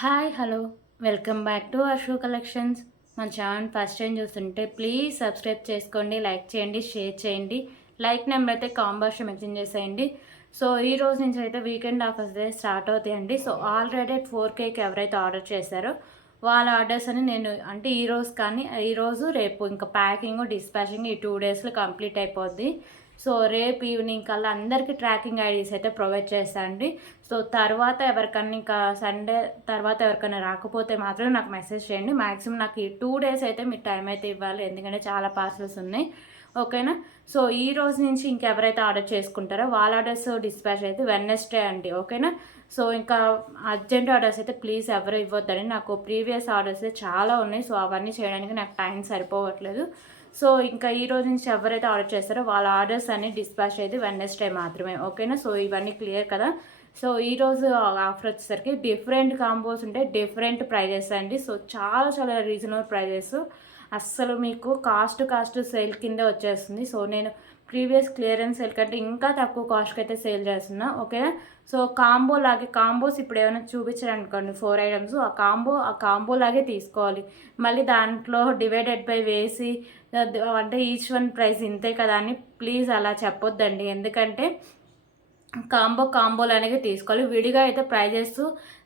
Hi hello welcome back to Ashu collections. మన channel first time చూస్తుంటే please subscribe చేసుకోండి, like చేయండి, షేర్ చేయండి. లైక్ నెంబర్ అయితే కాంబాక్స్లో మెన్షన్ చేసేయండి. సో ఈ రోజు నుంచి అయితే వీకెండ్ ఆఫర్స్ అయితే స్టార్ట్ అవుతాయండి. సో ఆల్రెడీ 4Kకి ఎవరైతే ఆర్డర్ చేశారో వాళ్ళ ఆర్డర్స్ అని నేను అంటే ఈరోజు కానీ ఈరోజు రేపు ఇంకా ప్యాకింగ్ డిస్పాచింగ్ ఈ 2 డేస్లో కంప్లీట్ అయిపోద్ది. సో రేపు ఈవినింగ్ కల్లా అందరికీ ట్రాకింగ్ ఐడీస్ అయితే ప్రొవైడ్ చేస్తానండి. సో తర్వాత ఎవరికన్నా ఇంకా సండే తర్వాత ఎవరికైనా రాకపోతే మాత్రం నాకు మెసేజ్ చేయండి. మ్యాక్సిమం నాకు ఈ 2 డేస్ అయితే మీరు టైం అయితే ఇవ్వాలి, ఎందుకంటే చాలా పార్సల్స్ ఉన్నాయి. ఓకేనా. సో ఈ రోజు నుంచి ఇంకెవరైతే ఆర్డర్ చేసుకుంటారో వాళ్ళ ఆర్డర్స్ డిస్పాచ్ అయితే వెడ్నెస్డే అండి. ఓకేనా. సో ఇంకా అర్జెంట్ ఆర్డర్స్ అయితే ప్లీజ్ ఎవరు ఇవ్వద్దని, నాకు ప్రీవియస్ ఆర్డర్స్ చాలా ఉన్నాయి. సో అవన్నీ చేయడానికి నాకు టైం సరిపోవట్లేదు. సో ఇంకా ఈ రోజు నుంచి ఎవరైతే ఆర్డర్ చేస్తారో వాళ్ళ ఆర్డర్స్ అన్ని డిస్పాచ్ అయితే వెడ్నెస్డే మాత్రమే. ఓకేనా. సో ఇవన్నీ క్లియర్ కదా. సో ఈరోజు ఆఫర్ వచ్చేసరికి డిఫరెంట్ కాంబోస్ ఉంటాయి, డిఫరెంట్ ప్రైజెస్ అండి. సో చాలా చాలా రీజనబుల్ ప్రైజెస్, అస్సలు మీకు కాస్ట్ సేల్ కింద వచ్చేస్తుంది. సో నేను ప్రీవియస్ క్లియరెన్స్ సేల్ కంటే ఇంకా తక్కువ కాస్ట్కి అయితే సేల్ చేస్తున్నా. ఓకేనా. సో కాంబోస్ ఇప్పుడు ఏమైనా చూపించారనుకోండి 4 ఐటమ్స్, ఆ కాంబో లాగే తీసుకోవాలి. మళ్ళీ దాంట్లో డివైడెడ్ బై వేసి అంటే ఈచ్ వన్ ప్రైస్ ఇంతే కదా అని ప్లీజ్ అలా చెప్పొద్దండి. ఎందుకంటే కాంబోలు అనేవి తీసుకోవాలి. విడిగా అయితే ప్రైజెస్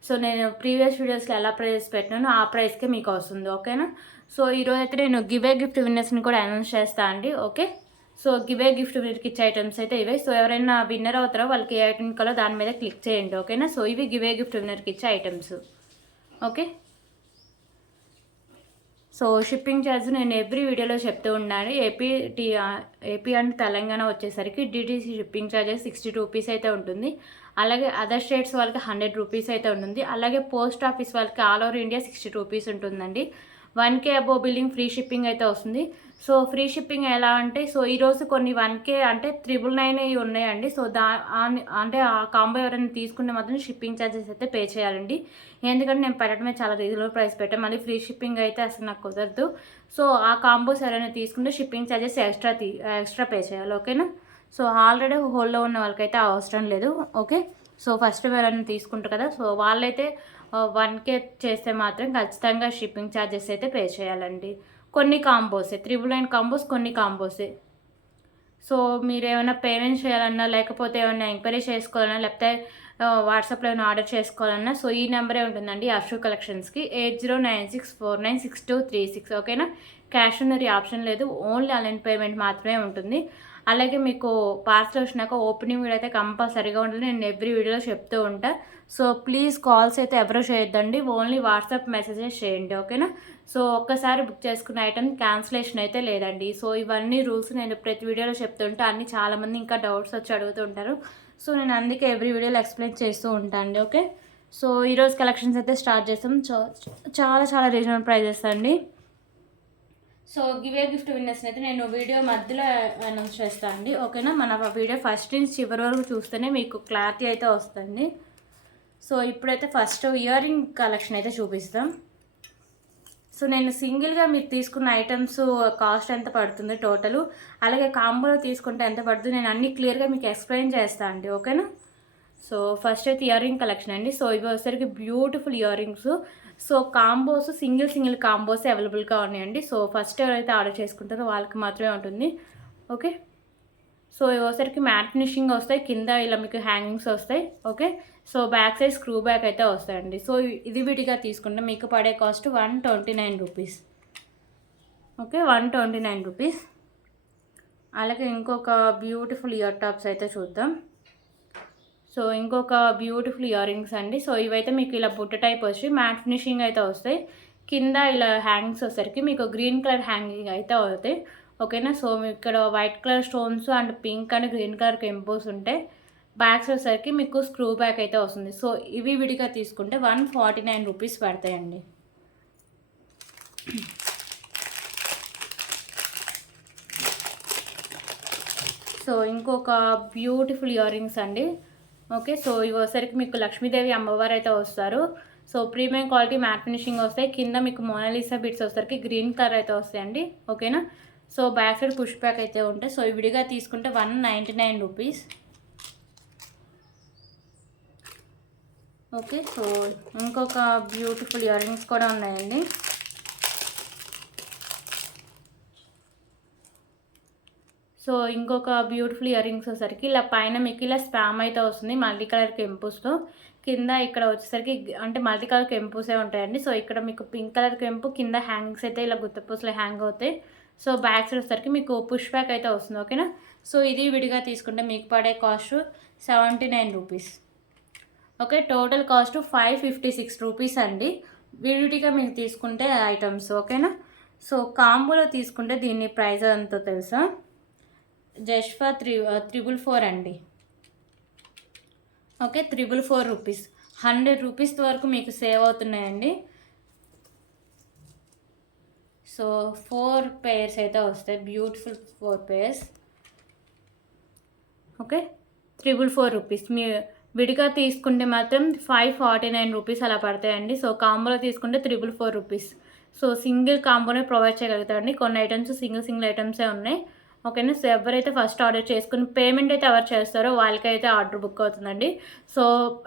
సో నేను ప్రీవియస్ వీడియోస్లో ఎలా ప్రైజెస్ పెట్టినానో ఆ ప్రైస్కే మీకు వస్తుంది. ఓకేనా. సో ఈరోజు అయితే నేను గివే గిఫ్ట్ విన్నర్స్ని కూడా అనౌన్స్ చేస్తాను అండి. ఓకే. సో గివే గిఫ్ట్ విన్నర్కి ఇచ్చే ఐటమ్స్ అయితే ఇవే. సో ఎవరైనా విన్నర్ అవుతారో వాళ్ళకి ఏ ఐటమ్ కలో దాని మీద క్లిక్ చేయండి. ఓకేనా. సో ఇవి గివే గిఫ్ట్ విన్నర్కి ఇచ్చే items. Okay. So shipping charge నేను ఎవ్రీ వీడియోలో చెప్తూ ఉన్నాను. ఏపీ అండ్ తెలంగాణ వచ్చేసరికి డిటీసీ షిప్పింగ్ ఛార్జెస్ 62 రూపీస్ అయితే ఉంటుంది. అలాగే అదర్ స్టేట్స్ వాళ్ళకి 100 రూపీస్ అయితే ఉంటుంది. అలాగే పోస్ట్ ఆఫీస్ వాళ్ళకి ఆల్ ఓవర్ ఇండియా 60 రూపీస్ ఉంటుందండి. 1K above billing free shipping అయితే వస్తుంది. సో ఫ్రీ షిప్పింగ్ ఎలా అంటే సో ఈరోజు కొన్ని 1K అంటే 999 ఉన్నాయండి. సో అంటే ఆ కాంబో ఎవరైనా తీసుకుంటే మాత్రం షిప్పింగ్ ఛార్జెస్ అయితే పే చేయాలండి. ఎందుకంటే నేను పెట్టడమే చాలా రీజనబుల్ ప్రైస్ పెట్టాను, మళ్ళీ ఫ్రీ షిప్పింగ్ అయితే అసలు నాకు కుదరదు. సో ఆ కాంబోస్ ఎవరైనా తీసుకుంటే షిప్పింగ్ ఛార్జెస్ ఎక్స్ట్రా పే చేయాలి. ఓకేనా. సో ఆల్రెడీ హోల్డ్లో ఉన్న వాళ్ళకైతే అవసరం లేదు. ఓకే. సో ఫస్ట్ ఎవరైనా తీసుకుంటారు కదా, సో వాళ్ళైతే 1K చేస్తే మాత్రం ఖచ్చితంగా షిప్పింగ్ ఛార్జెస్ అయితే పే చేయాలండి. కొన్ని కాంబోసే 999 కాంబోస్, కొన్ని కాంబోసే. సో మీరు ఏమైనా పేమెంట్ చేయాలన్నా లేకపోతే ఏమైనా ఎంక్వైరీ చేసుకోవాలన్నా లేకపోతే వాట్సాప్లో ఏమైనా ఆర్డర్ చేసుకోవాలన్నా సో ఈ నెంబరే ఉంటుందండి అషు కలెక్షన్స్కి 8096496236. ఓకేనా. క్యాష్ ఆన్ ఆప్షన్ లేదు, ఓన్లీ ఆన్లైన్ పేమెంట్ మాత్రమే ఉంటుంది. అలాగే మీకు పార్సల్ వచ్చినాక ఓపెనింగ్ వీడియో అయితే కంపల్సరీగా ఉంటుంది, నేను ఎవ్రీ వీడియోలో చెప్తూ ఉంటా. సో ప్లీజ్ కాల్స్ అయితే ఎవరు చేయొద్దండి, ఓన్లీ వాట్సాప్ మెసేజెస్ చేయండి. ఓకేనా. సో ఒక్కసారి బుక్ చేసుకున్న ఐటమ్ క్యాన్సిలేషన్ అయితే లేదండి. సో ఇవన్నీ రూల్స్ నేను ప్రతి వీడియోలో చెప్తుంటే అన్నీ చాలామంది ఇంకా డౌట్స్ వచ్చి అడుగుతుంటారు. సో నేను అందుకే ఎవ్రీ వీడియోలో ఎక్స్ప్లెయిన్ చేస్తూ ఉంటాను. ఓకే. సో ఈరోజు కలెక్షన్స్ అయితే స్టార్ట్ చేస్తాం. చాలా చాలా రీజనబుల్ ప్రైజెస్ అండి. సో గివే గిఫ్ట్ విన్నర్స్ని అయితే నేను వీడియో మధ్యలో అనౌన్స్ చేస్తాను అండి. ఓకేనా. మన వీడియో ఫస్ట్ నుంచి చివరి వరకు చూస్తేనే మీకు క్లారిటీ అయితే వస్తుంది. సో ఇప్పుడైతే ఫస్ట్ ఇయర్ రింగ్ కలెక్షన్ అయితే చూపిస్తాం. సో నేను సింగిల్గా మీరు తీసుకున్న ఐటమ్స్ కాస్ట్ ఎంత పడుతుంది టోటలు, అలాగే కాంబోలో తీసుకుంటే ఎంత పడుతుంది నేను అన్నీ క్లియర్గా మీకు ఎక్స్ప్లెయిన్ చేస్తాను అండి. ఓకేనా. సో ఫస్ట్ అయితే ఇయర్ రింగ్ కలెక్షన్ అండి. సో ఇవి వచ్చేసరికి beautiful ear rings. So combos single combos అవైలబుల్గా ఉన్నాయండి. సో ఫస్ట్ ఎవరైతే ఆర్డర్ చేసుకుంటారో వాళ్ళకి మాత్రమే ఉంటుంది. ఓకే. సో ఇవి వచ్చేసరికి మ్యాట్ ఫినిషింగ్ వస్తాయి, కింద ఇలా మీకు హ్యాంగింగ్స్ వస్తాయి. Okay. So back side screw back అయితే వస్తాయండి. సో ఇది విడిగా తీసుకుంటే మీకు పడే కాస్ట్ 129 రూపీస్. ఓకే. 129 రూపీస్. అలాగే ఇంకొక బ్యూటిఫుల్ ఇయర్ టాప్స్ అయితే చూద్దాం. సో ఇంకొక బ్యూటిఫుల్ ఇయర్ రింగ్స్ అండి. సో ఇవైతే మీకు ఇలా బుట్ట టైప్ వచ్చి మ్యాట్ ఫినిషింగ్ అయితే వస్తాయి, కింద ఇలా హ్యాంగింగ్స్ వచ్చేసరికి మీకు గ్రీన్ కలర్ హ్యాంగింగ్ అయితే అవుతాయి. ఓకేనా. సో మీకు ఇక్కడ white colour stones and pink and green colour కెంపోస్ ఉంటాయి. బ్యాగ్స్ వచ్చేసరికి మీకు స్క్రూ బ్యాక్ అయితే వస్తుంది. సో ఇవి విడిగా తీసుకుంటే 149 రూపీస్ పడతాయండి. సో ఇంకొక బ్యూటిఫుల్ ఇయర్ రింగ్స్ అండి. ఓకే. సో ఇవి వచ్చేసరికి మీకు లక్ష్మీదేవి అమ్మవారు అయితే వస్తారు. So premium quality matte finishing వస్తాయి, కింద మీకు మోనాలిసా బిట్స్ వచ్చేసరికి గ్రీన్ కలర్ అయితే వస్తాయండి. ఓకేనా. So back side push back అయితే ఉంటాయి. సో విడిగా తీసుకుంటే 199 రూపీస్. ఓకే, సో ఇంకొక బ్యూటిఫుల్ ఇయర్ రింగ్స్ కూడా ఉన్నాయండి. సో ఇంకొక బ్యూటిఫుల్ ఇయర్ రింగ్స్ వచ్చేసరికి ఇలా పైన మీకు ఇలా స్పామ్ అయితే వస్తుంది మల్టీ కలర్ కెంపుస్తో. కింద ఇక్కడ వచ్చేసరికి అంటే మల్టీ కలర్ కెంపుసే ఉంటాయండి. సో ఇక్కడ మీకు పింక్ కలర్ కెంపు, కింద హ్యాంగింగ్స్ అయితే ఇలా గుత్తపూసలు హ్యాంగ్ అవుతాయి. సో బ్యాక్ సైడ్ వచ్చేసరికి మీకు పుష్ బ్యాక్ అయితే వస్తుంది. ఓకేనా. సో ఇది విడిగా తీసుకుంటే మీకు పడే cost 79 rupees. Okay, total cost 556 rupees అండి విడిగా మీరు తీసుకుంటే ఐటమ్స్. ఓకేనా. సో కాంబోలో తీసుకుంటే దీని ప్రైస్ ఎంతో తెలుసా? జస్ట్ ఫర్ 344 అండి. Okay, 444 rupees. 100 రూపీస్ వరకు మీకు సేవ్ అవుతున్నాయండి. సో 4 పేర్స్ అయితే వస్తాయి, బ్యూటిఫుల్ 4 పేర్స్. Okay, 444 rupees. మీ విడిగా తీసుకుంటే మాత్రం 549 రూపీస్ అలా పడతాయండి. సో కాంబోలో తీసుకుంటే 444 రూపీస్. సో సింగిల్ కాంబోనే ప్రొవైడ్ చేయగలుగుతారండి. కొన్ని ఐటమ్స్ సింగిల్ ఐటమ్సే ఉన్నాయి. ఓకేనా. సో ఎవరైతే ఫస్ట్ ఆర్డర్ చేసుకుని పేమెంట్ అయితే ఎవరు చేస్తారో వాళ్ళకైతే ఆర్డర్ బుక్ అవుతుందండి. సో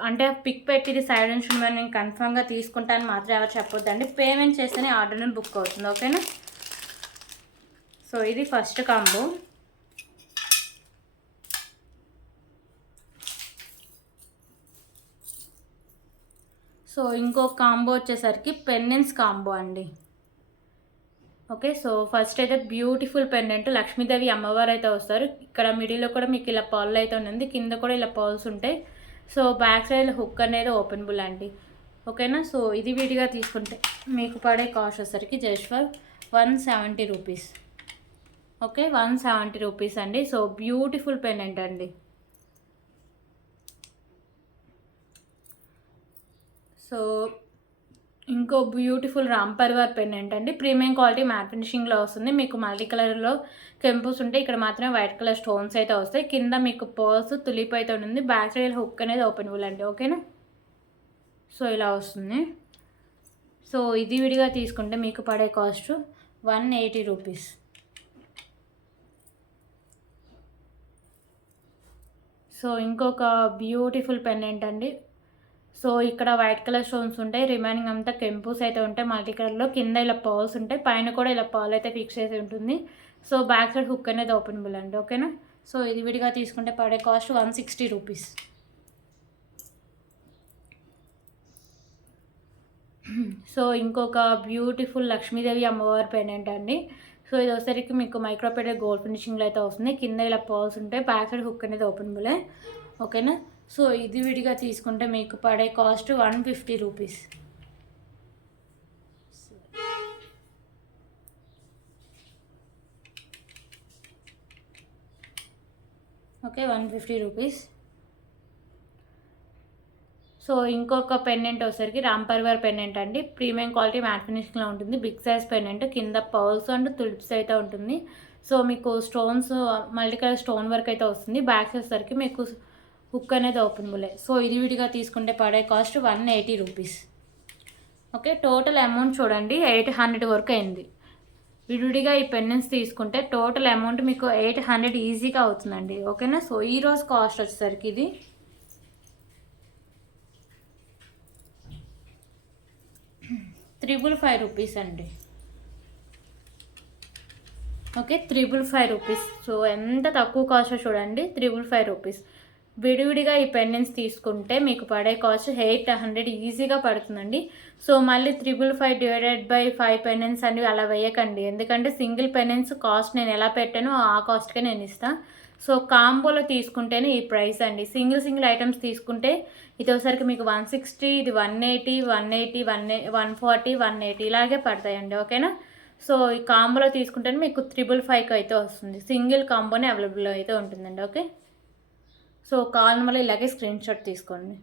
అంటే పిక్ పెట్టి ఇది సైడ్ నుంచి నేను కన్ఫర్మ్గా తీసుకుంటాను మాత్రం ఎవరు చెప్పొద్దండి. పేమెంట్ చేస్తేనే ఆర్డర్ని బుక్ అవుతుంది. ఓకేనా. సో ఇది ఫస్ట్ కాంబో. సో ఇంకో కాంబో వచ్చేసరికి పెండెంట్స్ కాంబో అండి. ఓకే, సో ఫస్ట్ అయితే బ్యూటిఫుల్ పెండెంట్, లక్ష్మీదేవి అమ్మవారు అయితే వస్తారు. ఇక్కడ మిడిల్లో కూడా మీకు ఇలా పర్ల్ అయితే ఉంది, కింద కూడా ఇలా పర్ల్స్ ఉంటాయి. సో బ్యాక్ సైడ్ హుక్ అనేది ఓపెనబుల్ అండి. ఓకేనా. సో ఇది విడిగా తీసుకుంటే మీకు పడే కాస్ట్ వచ్చేసరికి just for 170 rupees. Okay, 170 rupees అండి. సో బ్యూటిఫుల్ పెండెంట్ అండి. సో ఇంకో బ్యూటిఫుల్ రామ్ పరివార్ పెండెంట్ అండి. ప్రీమియం క్వాలిటీ మ్యాట్ ఫినిషింగ్లో వస్తుంది. మీకు మల్టీ కలర్లో కెంపుస్ ఉంటాయి. ఇక్కడ మాత్రమే వైట్ కలర్ స్టోన్స్ అయితే వస్తాయి. కింద మీకు పర్స్ తులిప్ అయితే ఉంటుంది. బ్యాక్ సైడ్ హుక్ అనేది ఓపెనబుల్ అండి. ఓకేనా. సో ఇలా వస్తుంది. సో ఇది విడిగా తీసుకుంటే మీకు పడే కాస్ట్ 180 రూపీస్. సో ఇంకొక బ్యూటిఫుల్ పెండెంట్ అండి. సో ఇక్కడ వైట్ కలర్ స్టోన్స్ ఉంటాయి, రిమైనింగ్ అంతా కెంపుస్ అయితే ఉంటాయి మల్టీ కలర్లో. కింద ఇలా పర్ల్స్ ఉంటాయి, పైన కూడా ఇలా పర్ల్ అయితే ఫిక్స్ చేసి ఉంటుంది. సో బ్యాక్ సైడ్ హుక్ అనేది ఓపెనబుల్ అండి. ఓకేనా. సో ఇది విడిగా తీసుకుంటే పడే కాస్ట్ 160 రూపీస్. సో ఇంకొక బ్యూటిఫుల్ లక్ష్మీదేవి అమ్మవారి పెండెంట్ అండి. సో ఇది వచ్చేసరికి మీకు మైక్రోపేటెడ్ గోల్డ్ ఫినిషింగ్లో అయితే వస్తుంది. కింద ఇలా పర్ల్స్ ఉంటాయి, బ్యాక్ సైడ్ హుక్ అనేది ఓపెనబులే. ఓకేనా. సో ఇది విడిగా తీసుకుంటే మీకు పడే cost 150 rupees. Okay, 150 rupees. So ఇంకొక పెండెంట్ వచ్చేసరికి రామ్ పరివార్ పెండెంట్ అండి. ప్రీమియం క్వాలిటీ మ్యాట్ ఫినిషింగ్లో ఉంటుంది. బిగ్ సైజ్ పెండెంట్, కింద పర్ల్స్ అండ్ తులిప్స్ అయితే ఉంటుంది. సో మీకు stones multi colour stone work అయితే వస్తుంది. బ్యాక్ వచ్చేసరికి మీకు హుక్ అనేది ఓపెనబులే. సో ఇది విడిగా తీసుకుంటే పడే cost 180 rupees. Okay, total amount చూడండి 800 వరకు అయింది. విడిగా ఈ పెండెంట్స్ తీసుకుంటే టోటల్ అమౌంట్ మీకు 800 ఈజీగా అవుతుందండి. ఓకేనా. సో ఈరోజు కాస్ట్ వచ్చేసరికి ఇది 555 రూపీస్ అండి. Okay, 555 rupees. సో ఎంత తక్కువ కాస్ట్ చూడండి, 555 రూపీస్. విడివిడిగా ఈ పెండెంట్స్ తీసుకుంటే మీకు పడే కాస్ట్ 800 ఈజీగా పడుతుందండి. సో మళ్ళీ 555 డివైడెడ్ బై 5 పెండెంట్స్ అని అలా వేయకండి, ఎందుకంటే సింగిల్ పెండెంట్స్ కాస్ట్ నేను ఎలా పెట్టానో ఆ కాస్ట్కే నేను ఇస్తాను. సో కాంబోలో తీసుకుంటేనే ఈ ప్రైస్ అండి. సింగిల్ ఐటమ్స్ తీసుకుంటే ఇది ఒకసారికి మీకు 160, ఇది 180, 140, 180 ఇలాగే పడతాయండి. ఓకేనా. సో ఈ కాంబోలో తీసుకుంటేనే మీకు 555 అయితే వస్తుంది. సింగిల్ కాంబోనే అవైలబుల్ అయితే ఉంటుందండి. ఓకే. సో కావాలని వల్ల ఇలాగే స్క్రీన్ షాట్ తీసుకోండి.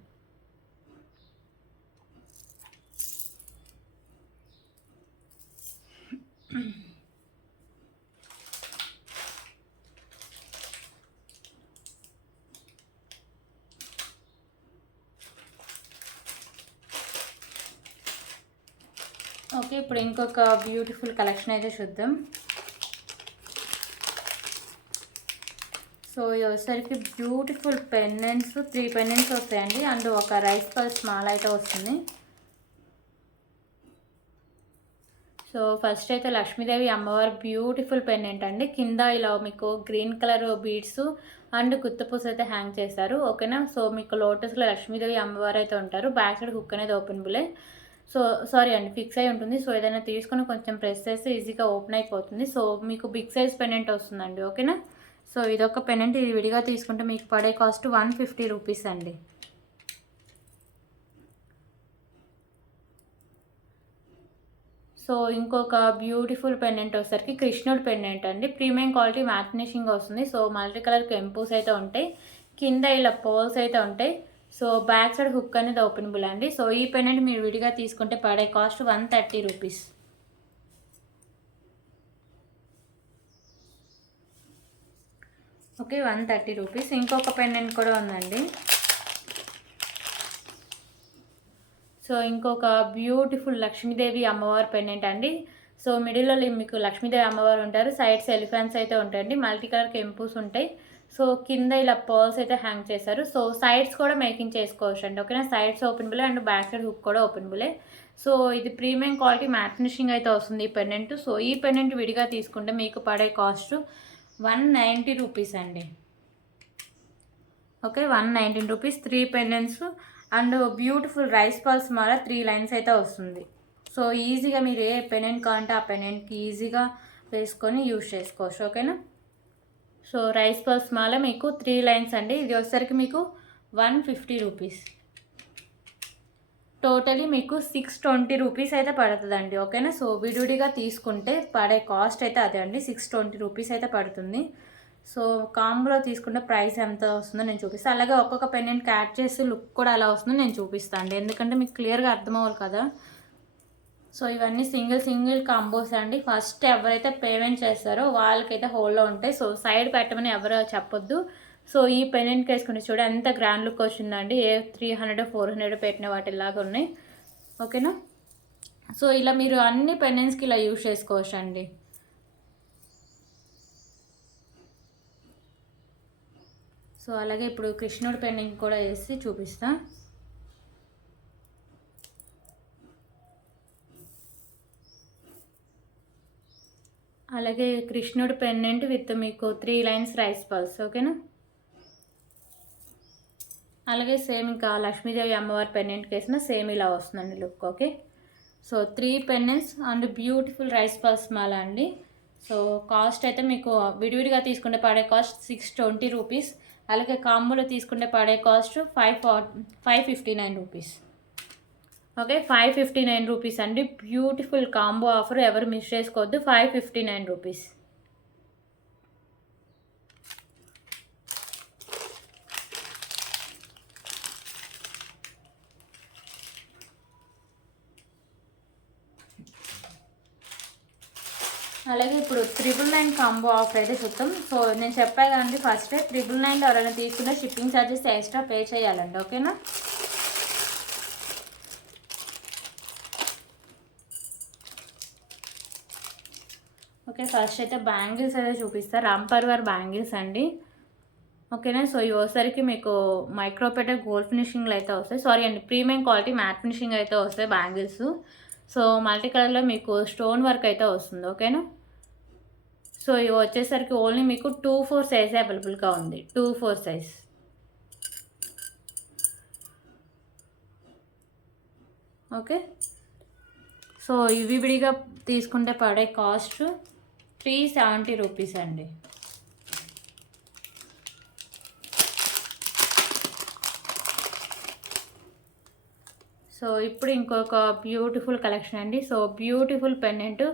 ఓకే, ఇప్పుడు ఇంకొక బ్యూటిఫుల్ కలెక్షన్ అయితే చూద్దాం. సో ఇది వచ్చేసరికి బ్యూటిఫుల్ పెండెంట్స్, 3 పెండెంట్స్ వస్తాయండి. అండ్ ఒక రైస్ పల్స్ మాల అయితే వస్తుంది. సో ఫస్ట్ అయితే లక్ష్మీదేవి అమ్మవారి బ్యూటిఫుల్ పెండెంట్ అండి. కింద ఇలా మీకు గ్రీన్ కలర్ బీడ్స్ అండ్ గుత్తపూస అయితే హ్యాంగ్ చేస్తారు. ఓకేనా. సో మీకు లోటస్లో లక్ష్మీదేవి అమ్మవారు అయితే ఉంటారు. బ్యాక్ సైడ్ హుక్ అనేది ఓపెనబులే. సో సారీ అండి, ఫిక్స్ అయి ఉంటుంది. సో ఏదైనా తీసుకొని కొంచెం ప్రెస్ చేస్తే ఈజీగా ఓపెన్ అయిపోతుంది. సో మీకు బిగ్ సైజ్ పెండెంట్ వస్తుందండి. ఓకేనా. సో ఇదొక పెండెంట్. ఇది విడిగా తీసుకుంటే మీకు పడే కాస్ట్ 150 రూపీస్ అండి. సో ఇంకొక బ్యూటిఫుల్ పెండెంట్ వచ్చేసరికి కృష్ణుడు పెండెంట్ అండి. ప్రీమియం క్వాలిటీ మ్యాట్ ఫినిషింగ్ వస్తుంది. సో మల్టీ కలర్ కెంపూస్ అయితే ఉంటాయి. కింద ఇలా పోల్స్ అయితే ఉంటాయి. సో బ్యాక్ సైడ్ హుక్ అనేది ఓపెనబుల్ అండి. సో ఈ పెండెంట్ మీరు విడిగా తీసుకుంటే పడే కాస్ట్ 130 రూపీస్. Okay, 130 rupees. ఇంకొక పెండెంట్ కూడా ఉందండి. సో ఇంకొక బ్యూటిఫుల్ లక్ష్మీదేవి అమ్మవారి పెండెంట్ అండి. సో మిడిల్లో మీకు లక్ష్మీదేవి అమ్మవారు ఉంటారు. సైడ్స్ ఎలిఫెంట్స్ అయితే ఉంటాయండి. మల్టీ కలర్ కెంపూస్ ఉంటాయి. సో కింద ఇలా పర్ల్స్ అయితే హ్యాంగ్ చేశారు. సో సైడ్స్ కూడా మేకింగ్ చేసుకోవచ్చు అండి. ఓకేనా. సైడ్స్ ఓపెనబులే అండ్ బ్యాక్ సైడ్ హుక్ కూడా ఓపెనబులే. సో ఇది ప్రీమియం క్వాలిటీ మ్యాట్ ఫినిషింగ్ అయితే వస్తుంది ఈ పెండెంట్. సో ఈ పెండెంట్ విడిగా తీసుకుంటే మీకు పడే కాస్ట్ 190 రూపీస్ అండి. Okay, 119 rupees. 3 pendants and beautiful rice pearls Mala 3 lines అయితే వస్తుంది. సో ఈజీగా మీరు ఏ పెండెంట్ కావాలంటే ఆ పెండెంట్కి ఈజీగా వేసుకొని యూజ్ చేసుకోవచ్చు. ఓకేనా. సో రైస్ పల్స్ మాల మీకు 3 లైన్స్ అండి. ఇది వచ్చేసరికి మీకు 150 రూపీస్. టోటలీ మీకు 620 రూపీస్ అయితే పడుతుందండి. ఓకేనా. సో విడివిడిగా తీసుకుంటే పడే కాస్ట్ అయితే అదే అండి, 620 రూపీస్ అయితే పడుతుంది. సో కాంబోలో తీసుకుంటే ప్రైస్ ఎంత వస్తుందో నేను చూపిస్తాను. అలాగే ఒక్కొక్క పెండెంట్కి యాడ్ చేసి లుక్ కూడా ఎలా వస్తుందో నేను చూపిస్తాను అండి, ఎందుకంటే మీకు క్లియర్గా అర్థం అవ్వాలి కదా. సో ఇవన్నీ సింగిల్ కాంబోస్ అండి. ఫస్ట్ ఎవరైతే పేమెంట్ చేస్తారో వాళ్ళకైతే హోల్డ్లో ఉంటాయి. సో సైడ్ పెట్టమని ఎవరు చెప్పొద్దు. సో ఈ పెండెంట్కి వేసుకుంటే చూడండి ఎంత గ్రాండ్ లుక్ వచ్చిందండి. ఏ 300 400 పెట్టిన వాటిలాగా ఉన్నాయి. ఓకేనా. సో ఇలా మీరు అన్ని పెండెంట్స్కి ఇలా యూజ్ చేసుకోవచ్చు అండి. సో అలాగే ఇప్పుడు కృష్ణుడి పెండెంట్ కూడా వేసి చూపిస్తా. అలాగే కృష్ణుడి పెండెంట్ విత్ మీకు 3 లైన్స్ రైస్ పల్స్. ఓకేనా. అలాగే సేమ్ ఇంకా లక్ష్మీదేవి అమ్మవారి పెండెంట్కి వేసిన సేమ్ ఇలా వస్తుందండి look. Okay. So 3 pendants and beautiful rice pearls మాల అండి. సో కాస్ట్ అయితే మీకు విడివిడిగా తీసుకుంటే పడే కాస్ట్ 620 రూపీస్. అలాగే కాంబోలో తీసుకుంటే పడే కాస్ట్ 559 రూపీస్. ఓకే, 559 రూపీస్ అండి. బ్యూటిఫుల్ కాంబో ఆఫర్, ఎవరు మిస్ చేసుకోవద్దు. 559 రూపీస్. అలాగే ఇప్పుడు 999 కాంబో ఆఫర్ అయితే చూద్దాం. సో నేను చెప్పా కదండి ఫస్టే, 999 ఎవరైనా తీసుకుంటే షిప్పింగ్ ఛార్జెస్ ఎక్స్ట్రా పే చేయాలండి. ఓకేనా. ఓకే, ఫస్ట్ అయితే బ్యాంగిల్స్ అయితే చూపిస్తారు. రాంపర్వర్ బ్యాంగిల్స్ అండి. ఓకేనా. సో ఇవి వచ్చేసరికి మీకు మైక్రోపేట గోల్డ్ ఫినిషింగ్లో అయితే వస్తాయి. సారీ అండి, ప్రీమియం క్వాలిటీ మ్యాట్ ఫినిషింగ్ అయితే వస్తాయి బ్యాంగిల్స్. సో మల్టీ కలర్లో మీకు స్టోన్ వర్క్ అయితే వస్తుంది. ఓకేనా. సో ఇవి వచ్చేసరికి ఓన్లీ మీకు 2-4 సైజ్ అవైలబుల్గా ఉంది. 2-4 సైజ్. ఓకే. సో ఇవి విడిగా తీసుకుంటే పడే కాస్ట్ 370 రూపీస్ అండి. సో ఇప్పుడు ఇంకొక బ్యూటిఫుల్ కలెక్షన్ అండి. So beautiful pendant.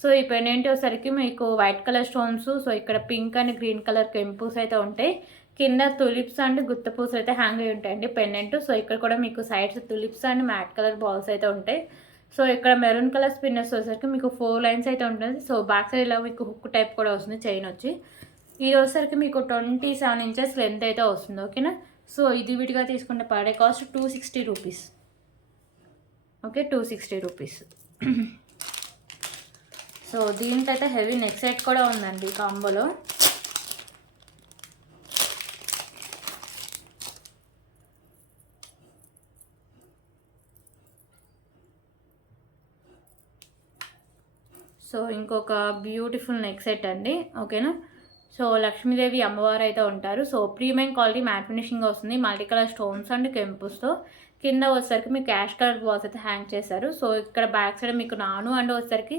సో ఈ పెండెంట్ వచ్చేసరికి మీకు వైట్ కలర్ స్టోన్స్, సో ఇక్కడ పింక్ అండ్ గ్రీన్ కలర్ కెంపూస్ అయితే ఉంటాయి. కింద తులిప్స్ అండ్ గుత్తపూసలు అయితే హ్యాంగ్ అయి ఉంటాయండి పెండెంట్. సో ఇక్కడ కూడా మీకు sides tulips and mat colour balls అయితే ఉంటాయి. సో ఇక్కడ మెరూన్ కలర్ స్పిన్నర్స్ వచ్చేసరికి మీకు 4 లైన్స్ అయితే ఉంటుంది. సో బ్యాక్ సైడ్ ఇలా మీకు హుక్ టైప్ కూడా వస్తుంది చైన్ వచ్చి. ఇది వచ్చేసరికి మీకు 27 ఇంచెస్ లెంత్ అయితే వస్తుంది. ఓకేనా. సో ఇది విడిగా తీసుకుంటే పడే cost 260 rupees. Okay, 260 rupees. So దీంట్లో అయితే హెవీ నెక్ సెట్ కూడా ఉందండి కాంబోలో. సో ఇంకొక బ్యూటిఫుల్ నెక్ సెట్ అండి, ఓకేనా. సో లక్ష్మీదేవి అమ్మవారు అయితే ఉంటారు. So premium quality matte finishing వస్తుంది, మల్టీ కలర్ స్టోన్స్ అండ్ కెంపుస్తో. కింద వచ్చేసరికి మీకు యాష్ కలర్ బాల్స్ అయితే హ్యాంగ్ చేశారు. సో ఇక్కడ బ్యాక్ సైడ్ మీకు నాను అండ్ వచ్చేసరికి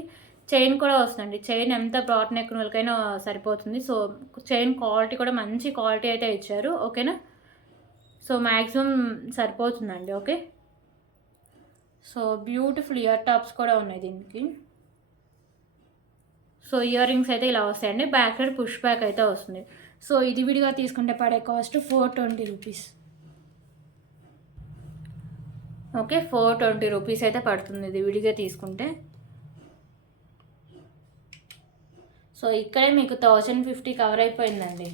చైన్ కూడా వస్తుందండి. చైన్ ఎంత బ్రాడ్ నెక్ వాళ్ళకైనా సరిపోతుంది. సో చైన్ క్వాలిటీ కూడా మంచి క్వాలిటీ అయితే ఇచ్చారు, ఓకేనా. సో మ్యాక్సిమం సరిపోతుందండి, okay. So beautiful ear tops కూడా ఉన్నాయి దీనికి. సో ఇయర్ రింగ్స్ అయితే ఇలా వస్తాయండి, బ్యాక్ సైడ్ పుష్ బ్యాక్ అయితే వస్తుంది. సో ఇది విడిగా తీసుకుంటే పడే కాస్ట్ 420 రూపీస్, ఓకే. 420 రూపీస్ అయితే పడుతుంది ఇది విడిగా తీసుకుంటే. సో ఇక్కడే మీకు 1050 కవర్ అయిపోయిందండి.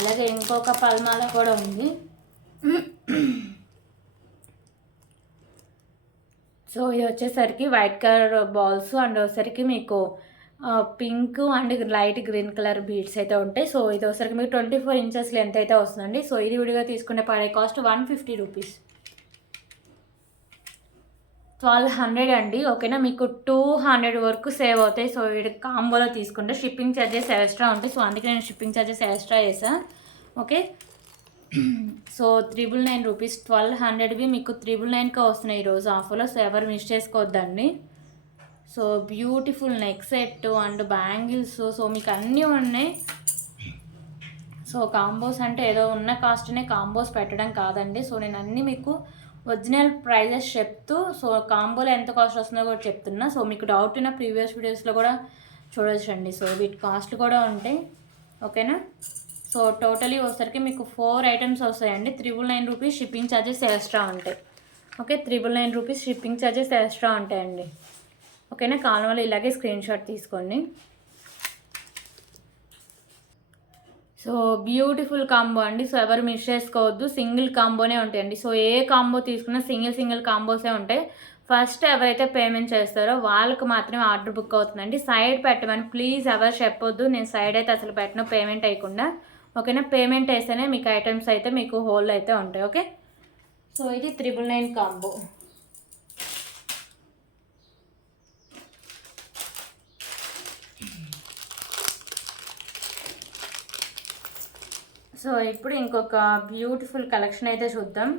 అలాగే ఇంకొక పల్మాల కూడా ఉంది. సో ఇది వచ్చేసరికి వైట్ కలర్ బాల్స్ అండ్ వచ్చేసరికి మీకు pink and light green colour beads అయితే ఉంటాయి. సో ఇది వచ్చేసరికి మీకు 24 ఇంచెస్ లెంత్ అయితే వస్తుందండి. సో ఇది విడిగా తీసుకుంటే పడే కాస్ట్ 150 రూపీస్, 1200 అండి, ఓకేనా. మీకు 200 వరకు సేవ్ అవుతాయి. సో ఇది కాంబోలో తీసుకుంటే షిప్పింగ్ ఛార్జెస్ ఎక్స్ట్రా ఉంటాయి. సో అందుకే నేను షిప్పింగ్ ఛార్జెస్ ఎక్స్ట్రా చేసాను, ఓకే. సో 999 రూపీస్, 1200వి మీకు 999కే వస్తున్నాయి ఈరోజు ఆఫర్లో. సో ఎవరు మిస్ చేసుకోవద్దండి. So beautiful neck set and bangles, so మీకు అన్నీ ఉన్నాయి. సో కాంబోస్ అంటే ఏదో ఉన్న కాస్ట్నే కాంబోస్ పెట్టడం కాదండి. సో నేను అన్నీ మీకు ఒరిజినల్ ప్రైజెస్ చెప్తూ సో కాంబోలో ఎంత కాస్ట్ వస్తుందో కూడా చెప్తున్నా. సో మీకు డౌట్ ఉన్న ప్రీవియస్ వీడియోస్లో కూడా చూడొచ్చండి. సో వీటి కాస్ట్లు కూడా ఉంటాయి, ఓకేనా. సో టోటలీ వచ్చేసరికి మీకు 4 ఐటమ్స్ వస్తాయండి. 999 రూపీస్ షిప్పింగ్ ఛార్జెస్ ఎక్స్ట్రా ఉంటాయి, okay. 999 rupees shipping charges extra ఉంటాయండి, ఓకేనా. కావాలి వాళ్ళు ఇలాగే స్క్రీన్ షాట్ తీసుకోండి. సో బ్యూటిఫుల్ కాంబో అండి. సో ఎవరు మిస్ చేసుకోవద్దు, సింగిల్ కాంబోనే ఉంటాయండి. సో ఏ కాంబో తీసుకున్నా సింగిల్ కాంబోసే ఉంటాయి. ఫస్ట్ ఎవరైతే పేమెంట్ చేస్తారో వాళ్ళకి మాత్రమే ఆర్డర్ బుక్ అవుతుందండి. సైడ్ పెట్టమని ప్లీజ్ ఎవరు చెప్పొద్దు, నేను సైడ్ అయితే అసలు పెట్టను పేమెంట్ అయ్యకుండా, ఓకేనా. పేమెంట్ వేస్తేనే మీకు ఐటమ్స్ అయితే మీకు హోల్ అయితే ఉంటాయి, ఓకే. సో ఇది 999 కాంబో. సో ఇప్పుడు ఇంకొక బ్యూటిఫుల్ కలెక్షన్ అయితే చూద్దాం.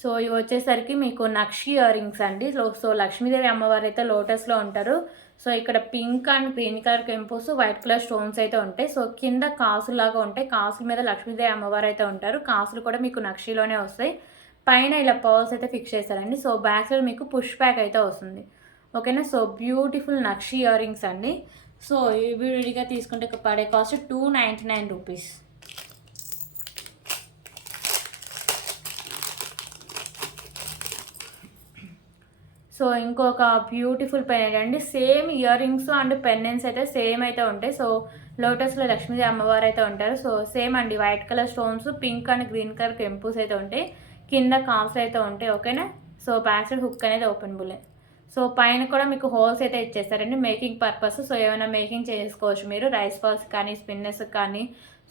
సో ఇవి వచ్చేసరికి మీకు నక్షి ఇయర్ రింగ్స్ అండి. సో లక్ష్మీదేవి అమ్మవారు అయితే లోటస్లో ఉంటారు. సో ఇక్కడ పింక్ అండ్ గ్రీన్ కలర్ కెంపుస్, వైట్ కలర్ స్టోన్స్ అయితే ఉంటాయి. సో కింద కాసులాగా ఉంటాయి, కాసుల మీద లక్ష్మీదేవి అమ్మవారు అయితే ఉంటారు. కాసులు కూడా మీకు నక్షిలోనే వస్తాయి. పైన ఇలా పర్ల్స్ అయితే ఫిక్స్ చేస్తారండి. సో బ్యాక్ సైడ్ మీకు పుష్ బ్యాక్ అయితే వస్తుంది, ఓకేనా. సో బ్యూటిఫుల్ నక్షి ఇయర్ రింగ్స్ అండి. సో ఇవి విడిగా తీసుకుంటే పడే కాస్ట్ 299 రూపీస్. సో ఇంకొక బ్యూటిఫుల్ పెన్ అండి. సేమ్ ఇయర్ రింగ్స్ అండ్ పెన్నెన్స్ అయితే సేమ్ అయితే ఉంటాయి. సో లోటస్లో లక్ష్మీదేవి అమ్మవారు అయితే ఉంటారు. సో సేమ్ అండి, white colour stones, pink and green colour కెంపుస్ అయితే ఉంటాయి. కింద కాల్స్ అయితే ఉంటాయి, ఓకేనా. సో బ్యాక్ సైడ్ హుక్ అనేది ఓపెన్ బుల్లే. సో పైన కూడా మీకు హోల్స్ అయితే ఇచ్చేస్తారండి మేకింగ్ పర్పస్. సో ఏమైనా మేకింగ్ చేసుకోవచ్చు మీరు, రైస్ బాల్స్ కానీ స్పిన్నెస్ కానీ.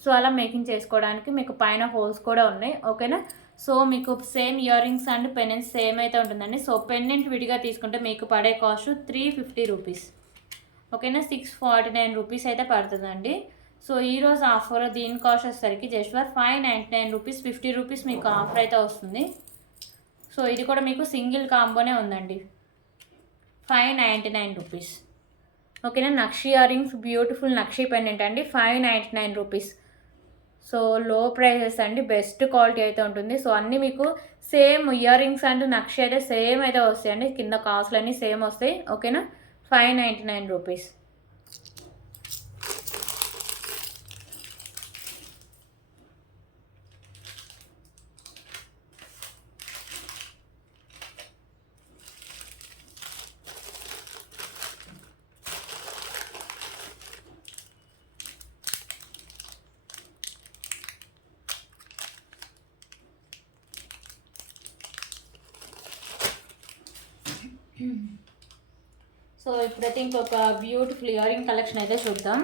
సో అలా మేకింగ్ చేసుకోవడానికి మీకు పైన హోల్స్ కూడా ఉన్నాయి, ఓకేనా. సో మీకు same ear rings and pennants same అయితే ఉంటుందండి. సో పెన్నెంట్ విడిగా తీసుకుంటే మీకు పడే కాస్ట్ 350 రూపీస్, ఓకేనా. 649 రూపీస్ అయితే పడుతుందండి. సో ఈరోజు ఆఫర్ దీని కాస్ట్ వచ్చేసరికి జస్ట్ ఫర్ 599 రూపీస్, 50 రూపీస్ మీకు ఆఫర్ అయితే వస్తుంది. సో ఇది కూడా మీకు సింగిల్ కాంబోనే ఉందండి, 599 రూపీస్, ఓకేనా. నక్షి ఇయర్ రింగ్స్ బ్యూటిఫుల్ నక్షి పెండెంట్ అండి, 599 రూపీస్. సో లో ప్రైజెస్ అండి, బెస్ట్ క్వాలిటీ అయితే ఉంటుంది. సో అన్నీ మీకు సేమ్ ఇయర్ రింగ్స్ అండ్ నక్షి అయితే సేమ్ అయితే వస్తాయండి. కింద కాస్ట్లు అన్నీ సేమ్ వస్తాయి, ఓకేనా. 599 రూపీస్. సో ఇప్పుడైతే ఇంకొక బ్యూటిఫుల్ ఇయర్ రింగ్ కలెక్షన్ అయితే చూద్దాం.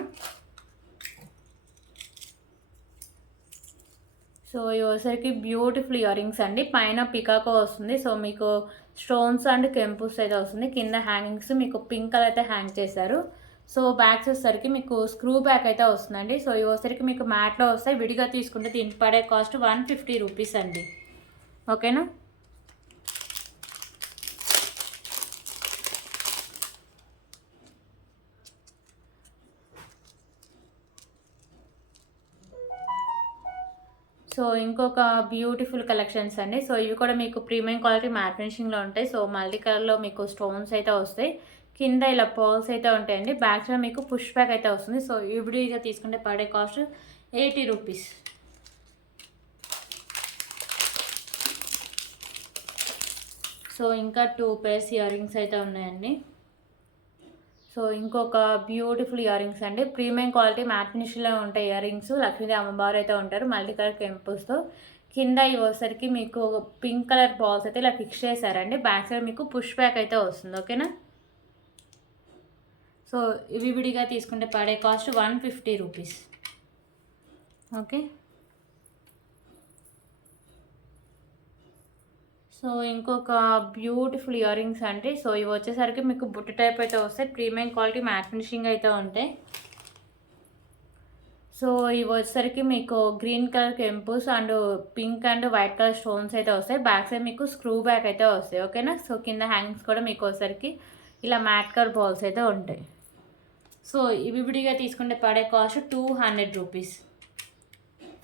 సో ఇవసరికి బ్యూటిఫుల్ ఇయర్ రింగ్స్ అండి. పైన పికాకో వస్తుంది. సో మీకు స్టోన్స్ అండ్ కెంపుస్ అయితే వస్తుంది. కింద హ్యాంగింగ్స్ మీకు పింక్ కలర్ అయితే హ్యాంగ్ చేశారు. సో బ్యాగ్స్ వచ్చేసరికి మీకు స్క్రూ బ్యాక్ అయితే వస్తుందండి. సో ఇవసరికి మీకు మ్యాట్లో వస్తాయి. విడిగా తీసుకుంటే దీనికి పడే కాస్ట్ 150 రూపీస్ అండి. ఓకేనా. సో ఇంకొక బ్యూటిఫుల్ కలెక్షన్స్ అండి. సో ఇవి కూడా మీకు ప్రీమియం క్వాలిటీ మ్యాట్ ఫినిషింగ్లో ఉంటాయి. సో మల్టీ కలర్లో మీకు స్టోన్స్ అయితే వస్తాయి. కింద ఇలా పర్ల్స్ అయితే ఉంటాయండి. బ్యాక్ సైడ్ మీకు పుష్ బ్యాక్ అయితే వస్తుంది. సో విడిగా తీసుకుంటే పడే కాస్ట్ 80 రూపీస్. సో ఇంకా 2 pairs ఇయర్ రింగ్స్ అయితే ఉన్నాయండి. సో ఇంకొక బ్యూటిఫుల్ ఇయర్ రింగ్స్ అండి. ప్రీమియం క్వాలిటీ మ్యాట్ ఫినిష్లో ఉంటాయి ఇయర్ రింగ్స్. లక్ష్మీదేవి అమ్మవారు అయితే ఉంటారు మల్టీ కలర్ కెంపుస్తో. కింద ఇవసరికి మీకు పింక్ కలర్ బాల్స్ అయితే ఇలా ఫిక్స్ చేశారండి. బ్యాక్ సైడ్ మీకు పుష్ బ్యాక్ అయితే వస్తుంది. ఓకేనా. సో ఇవి విడిగా తీసుకుంటే పడే కాస్ట్ 150 రూపీస్. ఓకే. సో ఇంకొక బ్యూటిఫుల్ ఇయర్ రింగ్స్ అండి. సో ఇవి వచ్చేసరికి మీకు బుట్ట టైప్ అయితే వస్తాయి. ప్రీమియం క్వాలిటీ మ్యాట్ ఫినిషింగ్ అయితే ఉంటాయి. సో ఇవి వచ్చేసరికి మీకు గ్రీన్ కలర్ కెంపుస్ and pink and white colour stones అయితే వస్తాయి. బ్యాక్ సైడ్ మీకు స్క్రూ బ్యాక్ అయితే వస్తాయి. ఓకేనా. సో కింద హ్యాంగింగ్స్ కూడా మీకు వచ్చేసరికి ఇలా మ్యాట్ కలర్ బాల్స్ అయితే ఉంటాయి. సో ఇవి విడిగా తీసుకుంటే పడే కాస్ట్ 200 రూపీస్,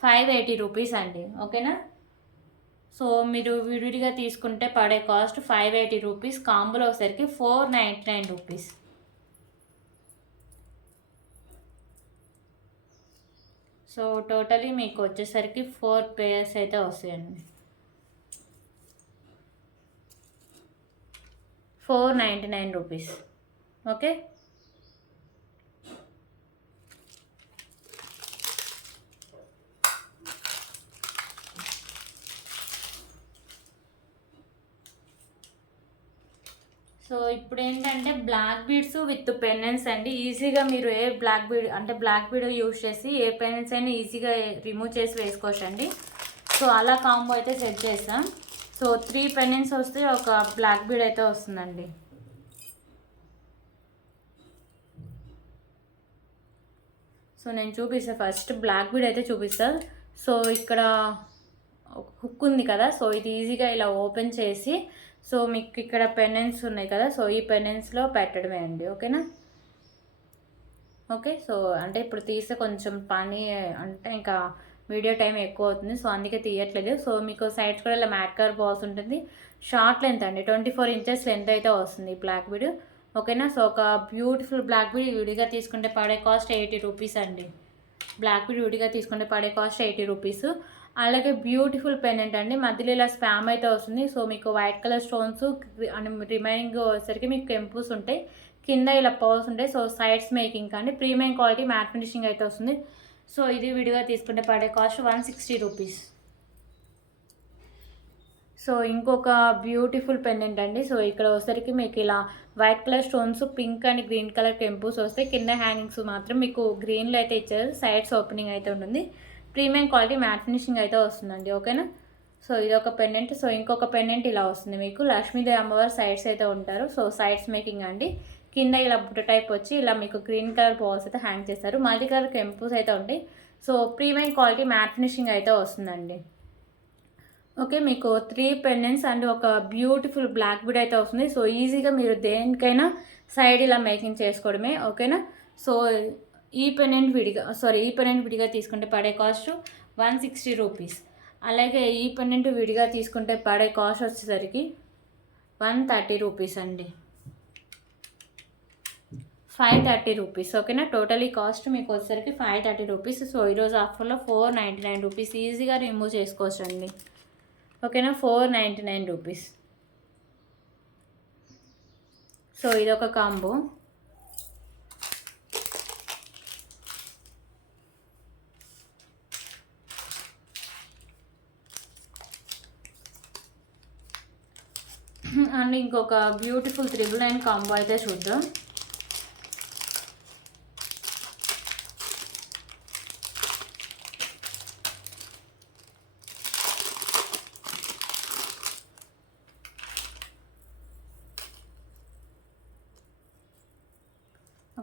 580 రూపీస్ అండి. ఓకేనా. సో మీరు విడిగా తీసుకుంటే పడే కాస్ట్ 580 రూపీస్. కాంబోలో వచ్చేసరికి 499 రూపీస్. సో టోటలీ మీకు వచ్చేసరికి 4 pairs అయితే వస్తాయండి. 499 రూపీస్. ఓకే. సో ఇప్పుడు ఏంటంటే బ్లాక్ బీడ్స్ విత్ పెండెంట్స్ అండి. ఈజీగా మీరు ఏ బ్లాక్ బీడ్ అంటే బ్లాక్ బీడ్ యూజ్ చేసి ఏ పెండెంట్స్ అయినా ఈజీగా రిమూవ్ చేసి వేసుకోవచ్చండి. సో అలా కాంబో అయితే సెట్ చేస్తాం. సో 3 పెండెంట్స్ వస్తే ఒక బ్లాక్ బీడ్ అయితే వస్తుందండి. సో నేను చూపిస్తాను. ఫస్ట్ బ్లాక్ బీడ్ అయితే చూపిస్తాను. సో ఇక్కడ హుక్ ఉంది కదా. సో ఇది ఈజీగా ఇలా ఓపెన్ చేసి సో మీకు ఇక్కడ పెండెంట్స్ ఉన్నాయి కదా. సో ఈ పెండెంట్స్లో పెట్టడమే అండి. ఓకేనా. ఓకే. సో అంటే ఇప్పుడు తీస్తే కొంచెం పని అంటే ఇంకా వీడియో టైం ఎక్కువ అవుతుంది. సో అందుకే తీయట్లేదు. సో మీకు సైడ్స్ కూడా ఇలా మ్యాట్ కలర్ బాల్స్ ఉంటుంది. షార్ట్ లెంత్ అండి, 24 ఇంచెస్ లెంత్ అయితే వస్తుంది ఈ బ్లాక్ బీడ్. ఓకేనా. సో ఒక బ్యూటిఫుల్ బ్లాక్ బీడ్ విడిగా తీసుకుంటే పడే కాస్ట్ 80 రూపీస్ అండి. బ్లాక్ బీడ్ విడిగా తీసుకుంటే పడే కాస్ట్ 80 రూపీస్. అలాగే బ్యూటిఫుల్ పెండెంట్ అండి. మధ్యలో ఇలా స్పామ్ అయితే వస్తుంది. సో మీకు white colour stones and remaining వచ్చేసరికి మీకు కెంపుస్ ఉంటాయి. కింద ఇలా పర్ల్స్ ఉంటాయి. సో సైడ్స్ మేకింగ్ అండి. ప్రీమియం క్వాలిటీ మ్యాట్ ఫినిషింగ్ అయితే వస్తుంది. సో ఇది విడిగా తీసుకుంటే పడే కాస్ట్ 160 రూపీస్. సో ఇంకొక బ్యూటిఫుల్ పెండెంట్ అండి. సో ఇక్కడ వచ్చేసరికి మీకు ఇలా white colour stones, pink and green colour కెంపుస్ వస్తాయి. కింద హ్యాంగింగ్స్ మాత్రం మీకు గ్రీన్లో అయితే ఇచ్చారు. సైడ్స్ ఓపెనింగ్ అయితే ఉంటుంది. ప్రీమియం క్వాలిటీ మ్యాట్ ఫినిషింగ్ అయితే వస్తుందండి. ఓకేనా. సో ఇది ఒక పెండెంట్. సో ఇంకొక పెండెంట్ ఇలా వస్తుంది మీకు. లక్ష్మీదేవి అమ్మవారు సైడ్స్ అయితే ఉంటారు. సో సైడ్స్ మేకింగ్ అండి. కింద ఇలా బుట్ట టైప్ వచ్చి ఇలా మీకు గ్రీన్ కలర్ బాల్స్ అయితే హ్యాంగ్ చేస్తారు. మల్టీ కలర్ కెంపుస్ అయితే ఉంటాయి. So premium quality matte finishing అయితే వస్తుందండి. ఓకే. మీకు 3 పెండెంట్స్ అండ్ ఒక బ్యూటిఫుల్ బ్లాక్ బీడ్ అయితే వస్తుంది. సో ఈజీగా మీరు దేనికైనా సైడ్ ఇలా మేకింగ్ చేసుకోవడమే. ఓకేనా. సో ఈ పెండెంట్ విడిగా తీసుకుంటే పడే కాస్ట్ 160 రూపీస్. అలాగే ఈ పెండెంట్ విడిగా తీసుకుంటే పడే కాస్ట్ వచ్చేసరికి 130 రూపీస్ అండి. 530 రూపీస్. ఓకేనా. టోటలీ కాస్ట్ మీకు వచ్చేసరికి 530 రూపీస్. సో ఈరోజు ఆఫర్లో 499 రూపీస్ ఈజీగా రిమూవ్ చేసుకోవచ్చు అండి. ఓకేనా. 499 రూపీస్. సో ఇదొక కాంబో. అండ్ ఇంకొక బ్యూటిఫుల్ 999 కాంబో అయితే చూద్దాం.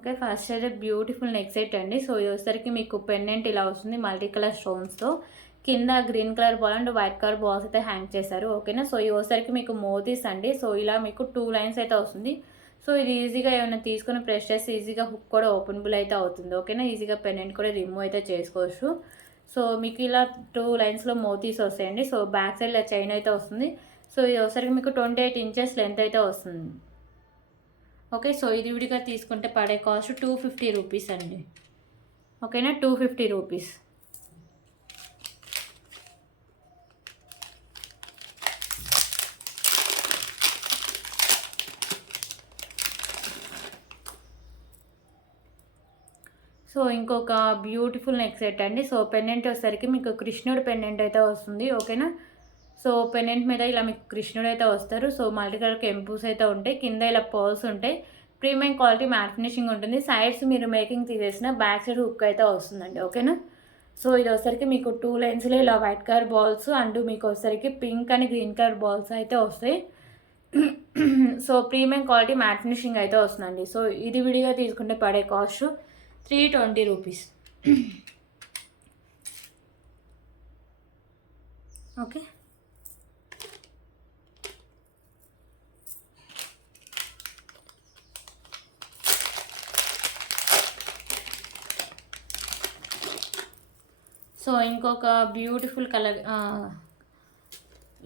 ఓకే, ఫస్ట్ అయితే బ్యూటిఫుల్ నెక్ సెట్ అండి. సో ఇది వచ్చేసరికి మీకు పెండెంట్ ఇలా వస్తుంది మల్టీ కలర్ స్టోన్స్తో. కింద green colour ball and white colour balls అయితే హ్యాంగ్ చేశారు. ఓకేనా, సో ఇది వచ్చేసరికి మీకు మోతీస్ అండి. సో ఇలా మీకు 2 లైన్స్ అయితే వస్తుంది. సో ఇది ఈజీగా ఏమైనా తీసుకొని ప్రెస్ చేస్తే ఈజీగా హుక్ కూడా ఓపెనబుల్ అయితే అవుతుంది. ఓకేనా, ఈజీగా పెండెంట్ కూడా రిమూవ్ అయితే చేసుకోవచ్చు. సో మీకు ఇలా 2 లైన్స్లో మోతీస్ వస్తాయండి. సో బ్యాక్ సైడ్ ఇలా చైన్ అయితే వస్తుంది. సో ఇది వచ్చేసరికి మీకు 28 ఇంచెస్ లెంత్ అయితే వస్తుంది. ఓకే, సో ఇది విడిగా తీసుకుంటే పడే కాస్ట్ 250 రూపీస్ అండి. ఓకేనా, 250 రూపీస్. సో ఇంకొక బ్యూటిఫుల్ నెక్ సెట్ అండి. సో పెండెంట్ వచ్చేసరికి మీకు కృష్ణుడు పెండెంట్ అయితే వస్తుంది. ఓకేనా, సో పెండెంట్ మీద ఇలా మీకు కృష్ణుడు అయితే వస్తారు. సో మల్టీ కలర్ కెంపూస్ అయితే ఉంటాయి. కింద ఇలా పర్ల్స్ ఉంటాయి. ప్రీమియం క్వాలిటీ మ్యాట్ ఫినిషింగ్ ఉంటుంది. సైడ్స్ మీరు మేకింగ్ తీసేసిన బ్యాక్ సైడ్ హుక్ అయితే వస్తుందండి. ఓకేనా, సో ఇది వచ్చేసరికి మీకు 2 లైన్స్లో ఇలా వైట్ కలర్ బాల్స్ అండ్ మీకు వచ్చేసరికి pink and green colour balls అయితే వస్తాయి. So premium quality matte finishing అయితే వస్తుందండి. సో ఇది విడిగా తీసుకుంటే పడే కాస్ట్ 320 రూపీస్. ఓకే, సో ఇంకొక బ్యూటిఫుల్ కలర్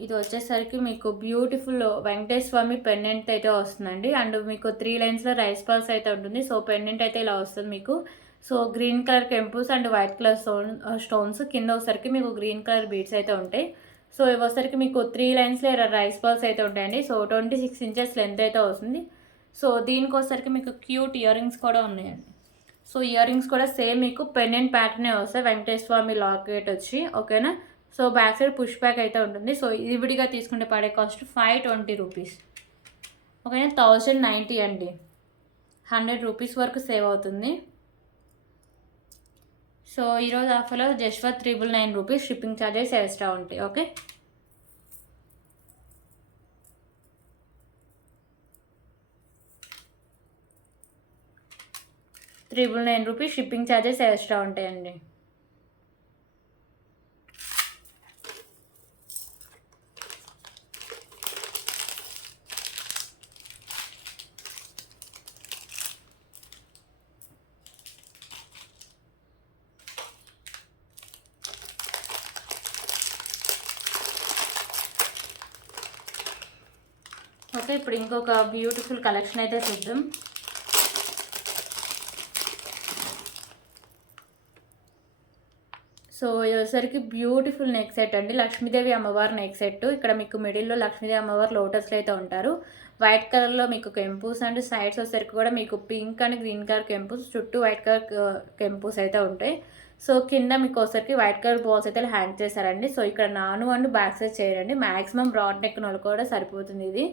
ఇది వచ్చేసరికి మీకు బ్యూటిఫుల్ వెంకటేశ్వర స్వామి పెండెంట్ అయితే వస్తుందండి. అండ్ మీకు 3 లైన్స్లో రైస్ బాల్స్ అయితే ఉంటుంది. సో పెండెంట్ అయితే ఇలా వస్తుంది మీకు. సో గ్రీన్ కలర్ కెంపూస్ అండ్ వైట్ కలర్ స్టోన్స్ కింద వచ్చేసరికి మీకు గ్రీన్ కలర్ బీడ్స్ అయితే ఉంటాయి. సో ఇవి వచ్చేసరికి మీకు 3 లైన్స్లో రైస్ బాల్స్ అయితే ఉంటాయండి. సో 26 ఇంచెస్ లెంత్ అయితే వస్తుంది. సో దీనికి వచ్చేసరికి మీకు క్యూట్ ఇయర్ రింగ్స్ కూడా ఉన్నాయండి. సో ఇయర్ రింగ్స్ కూడా సేమ్ మీకు పెండెంట్ ప్యాటర్నే వస్తాయి. వెంకటేశ్వర స్వామి లాకెట్ వచ్చి. ఓకేనా, so back side push back అయితే ఉంటుంది. సో ఇది విడిగా తీసుకుంటే పడే కాస్ట్ 520 రూపీస్. ఓకేనా, 1090 అండి. 100 రూపీస్ వరకు సేవ్ అవుతుంది. సో ఈరోజు ఆఫర్లో just for 999 rupees. Shipping charges extra ఉంటాయి. ఓకే, ₹999 షిప్పింగ్ ఛార్జెస్ ఎక్స్ట్రా ఉంటాయండి. ఓకే, ఇప్పుడు ఇంకొక బ్యూటిఫుల్ కలెక్షన్ అయితే చూద్దాం. సో ఇది వచ్చేసరికి బ్యూటిఫుల్ నెక్ సెట్ అండి. లక్ష్మీదేవి అమ్మవారి నెక్ సెట్. ఇక్కడ మీకు మిడిల్లో లక్ష్మీదేవి అమ్మవారు లోటస్లో అయితే ఉంటారు. వైట్ కలర్లో మీకు కెంపూస్ అండ్ సైడ్స్ వచ్చేసరికి కూడా మీకు పింక్ అండ్ గ్రీన్ కలర్ కెంపూస్, చుట్టూ వైట్ కలర్ కెంపూస్ అయితే ఉంటాయి. సో కింద మీకు వచ్చేసరికి వైట్ కలర్ బాల్స్ అయితే హ్యాంగ్ చేశారండి. సో ఇక్కడ నాను అండ్ బ్యాక్ సైడ్ చేయరండి. మ్యాక్సిమం బ్రాడ్ నెక్ నొలు కూడా సరిపోతుంది ఇది.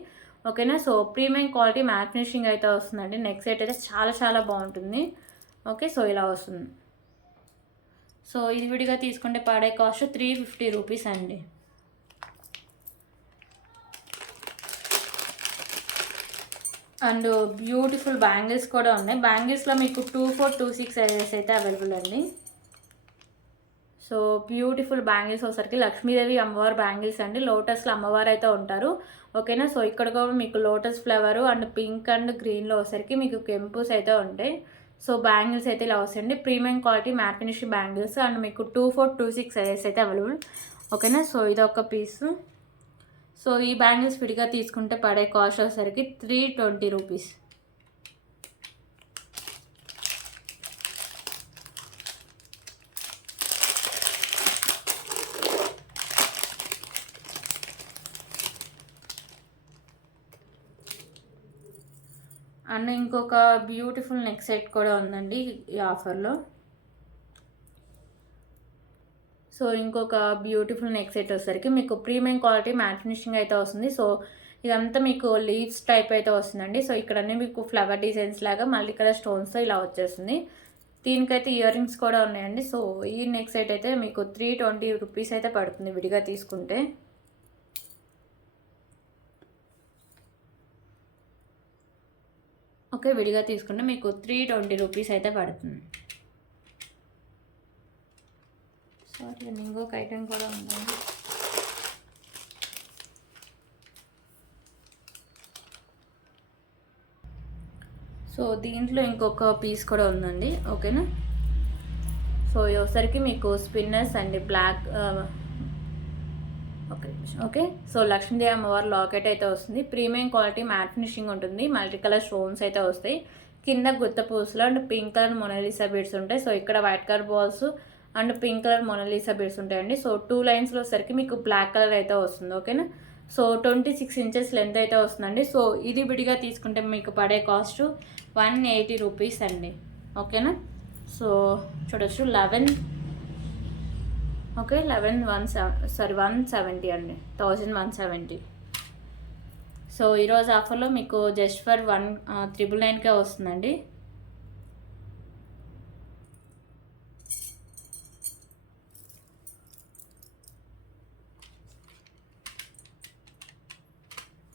ఓకేనా, so premium quality matte finishing అయితే వస్తుందండి. నెక్ సెట్ అయితే చాలా చాలా బాగుంటుంది. ఓకే, సో ఇలా వస్తుంది. సో ఇది విడిగా తీసుకుంటే పడే కాస్ట్ 350 రూపీస్ అండి. అండ్ బ్యూటిఫుల్ బ్యాంగిల్స్ కూడా ఉన్నాయి. బ్యాంగిల్స్లో మీకు 24, 26 సైజెస్ అయితే అవైలబుల్ అండి. సో బ్యూటిఫుల్ బ్యాంగిల్స్ వచ్చరికి లక్ష్మీదేవి అమ్మవారు బ్యాంగిల్స్ అండి. లోటస్లో అమ్మవారు అయితే ఉంటారు. ఓకేనా, సో ఇక్కడ కూడా మీకు lotus flower and pink and గ్రీన్లో వచ్చరికి మీకు కెంపూస్ అయితే ఉంటాయి. సో బ్యాంగిల్స్ అయితే ఇలా వస్తాయండి. Premium quality mat finish bangles and మీకు 24, 26 సైజెస్ అయితే అవైలబుల్. ఓకేనా, సో ఇదొక పీసు. సో ఈ బ్యాంగిల్స్ విడిగా తీసుకుంటే పడే కాస్ట్ వచ్చేసరికి 320 రూపీస్. అండ్ ఇంకొక బ్యూటిఫుల్ నెక్ సెట్ కూడా ఉందండి ఈ ఆఫర్లో. సో ఇంకొక బ్యూటిఫుల్ నెక్ సెట్ వచ్చేసరికి మీకు ప్రీమియం క్వాలిటీ మ్యాట్ ఫినిషింగ్ అయితే వస్తుంది. సో ఇదంతా మీకు లీవ్స్ టైప్ అయితే వస్తుందండి. సో ఇక్కడనే మీకు ఫ్లవర్ డిజైన్స్ లాగా మల్టీ కలర్ స్టోన్స్తో ఇలా వచ్చేస్తుంది. దీనికైతే ఇయర్ రింగ్స్ కూడా ఉన్నాయండి. సో ఈ నెక్ సెట్ అయితే మీకు 320 రూపీస్ అయితే పడుతుంది విడిగా తీసుకుంటే. ఓకే, విడిగా తీసుకుంటే మీకు 320 రూపీస్ అయితే పడుతుంది. సారీ అండి, ఇంకొక ఐటెం కూడా ఉందండి. సో దీంట్లో ఇంకొక పీస్ కూడా ఉందండి. ఓకేనా, సో ఒకసారికి మీకు స్పిన్నర్స్ అండి బ్లాక్ ఓకే. సో లక్ష్మీదేవి అమ్మవారి లాకెట్ అయితే వస్తుంది. ప్రీమియం క్వాలిటీ మ్యాట్ ఫినిషింగ్ ఉంటుంది. మల్టీ కలర్ స్టోన్స్ అయితే వస్తాయి. కింద గుత్త పూసలు and pink colour Mona Lisa beads ఉంటాయి. సో ఇక్కడ white colour balls and pink colour Mona Lisa beads ఉంటాయండి. సో 2 లైన్స్లో వచ్చేసరికి మీకు బ్లాక్ కలర్ అయితే వస్తుంది. ఓకేనా, సో 26 ఇంచెస్ లెంత్ అయితే వస్తుందండి. సో ఇది విడిగా తీసుకుంటే మీకు పడే కాస్ట్ 180 రూపీస్ అండి. ఓకేనా, సో చూడొచ్చు 11 ఓకే 170 అండి, 1170. సో ఈరోజు ఆఫర్లో మీకు జస్ట్ ఫర్ 1,999కే వస్తుందండి.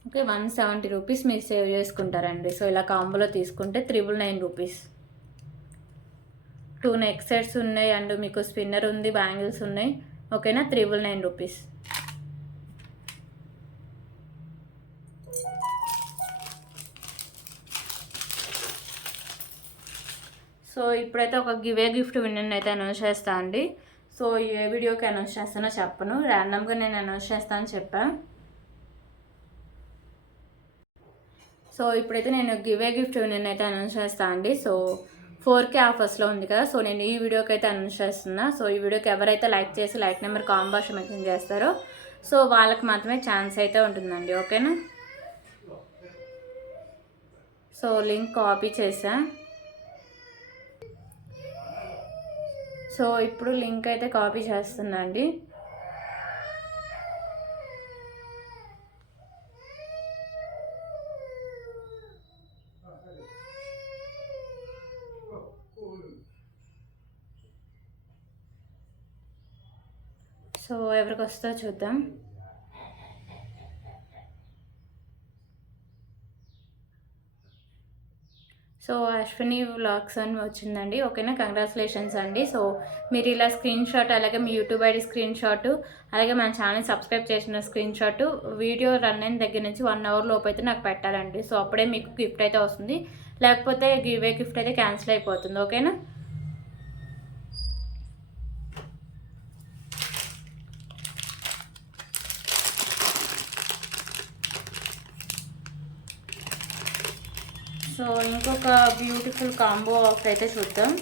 ఓకే, 170 రూపీస్ మీరు సేవ్ చేసుకుంటారండి. సో ఇలా కాంబోలో తీసుకుంటే 999 రూపీస్. 2 నెక్ సెట్స్ ఉన్నాయి అండ్ మీకు స్పిన్నర్ ఉంది, బ్యాంగిల్స్ ఉన్నాయి. ఓకేనా, 999 రూపీస్. సో ఇప్పుడైతే ఒక గిఫ్ట్ విన్నర్ని అయితే అనౌన్స్ చేస్తా అండి. సో ఏ వీడియోకి అనౌన్స్ చేస్తానో చెప్పను, ర్యాండమ్గా నేను అనౌన్స్ చేస్తానని చెప్పాను. సో ఇప్పుడైతే నేను గిఫ్ట్ విన్నర్ని అయితే అనౌన్స్ చేస్తాను అండి. సో 4K ఆఫర్స్లో ఉంది కదా, సో నేను ఈ వీడియోకి అయితే అనౌన్స్ చేస్తున్నా. సో ఈ వీడియోకి ఎవరైతే లైక్ చేసి లైక్ నెంబర్ కాంబోషన్ మెన్షన్ చేస్తారో సో వాళ్ళకి మాత్రమే ఛాన్స్ అయితే ఉంటుందండి. ఓకేనా, సో లింక్ కాపీ చేసా. సో ఇప్పుడు లింక్ అయితే కాపీ చేస్తున్నా అండి. సో ఎవరికి వస్తుందో చూద్దాం. సో అశ్విని వ్లాగ్స్ అని వచ్చిందండి. ఓకేనా, కంగ్రాచులేషన్స్ అండి. సో మీరు ఇలా స్క్రీన్ షాట్, అలాగే మీ యూట్యూబ్ ఐడి స్క్రీన్ షాట్, అలాగే మన ఛానల్ సబ్స్క్రైబ్ చేసిన స్క్రీన్ షాట్ వీడియో రన్ అయిన దగ్గర నుంచి 1 అవర్ లోపు అయితే నాకు పెట్టాలండి. సో అప్పుడే మీకు గిఫ్ట్ అయితే వస్తుంది, లేకపోతే గిఫ్ట్ అయితే క్యాన్సిల్ అయిపోతుంది. ఓకేనా, సో ఇంకొక బ్యూటిఫుల్ కాంబో ఆఫర్ అయితే చూద్దాం.